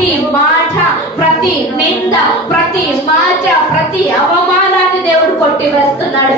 ప్రతి మాట, ప్రతి నింద, ప్రతి మాట, ప్రతి అవమానాన్ని దేవుడు కొట్టి వేస్తున్నాడు.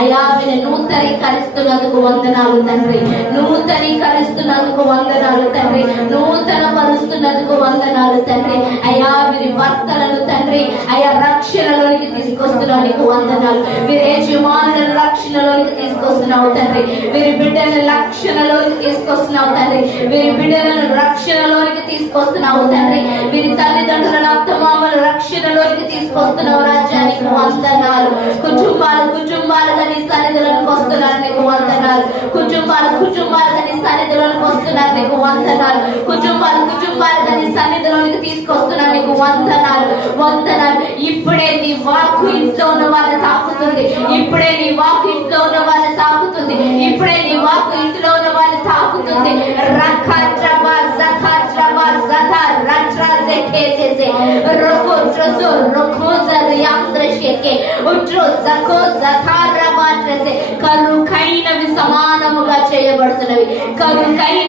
అయ్యా నూతనీకరిస్తున్నందుకు వందనాలు తండ్రి, నూతనీకరిస్తున్నందుకు వందనాలు తండ్రి, నూతన పరుస్తున్నందుకు వందనాలు తండ్రి. అయ్యా వీరి భర్తలను తండ్రి అయ్యా రక్షణలోనికి తీసుకొస్తున్నందుకు వందనాలు. వీరి యజమానులను రక్షణలోనికి తీసుకొస్తున్నావు తండ్రి, వీరి బిడ్డలను రక్షణలోనికి తీసుకొస్తున్నావు తండ్రి, వీరి బిడ్డలను రక్షణలోనికి తీసుకొస్తున్నావు తండ్రి, వీరి తల్లిదండ్రులను అత్తమామల రక్షణలోనికి తీసుకొస్తున్నావు. రాజ్యానికి వందనాలు. కుటుంబాలుగా నీ సన్నిధిలోకి వస్తున్నారు, నీకు వందనాలు. కుటుంబాలుగా నీ సన్నిధిలోకి వస్తున్నారు, నీకు వందనాలు. కుటుంబాలుగా నీ సన్నిధిలోనికి తీసుకొస్తున్నారు, నీకు వందనాలు. ఇప్పుడే నీ వాక్కు ఇంట్లో ఉన్న వాళ్ళని తాకుతుంది, ఇప్పుడే నీ వాక్కు ఇంట్లో ఉన్న వాళ్ళని తాకుతుంది, ఇప్పుడే నీ వాక్కు ఇంట్లో ఉన్న వాళ్ళని తాకుతుంది. కరుకైనవి సమానముగా చేయబడుతున్నవి.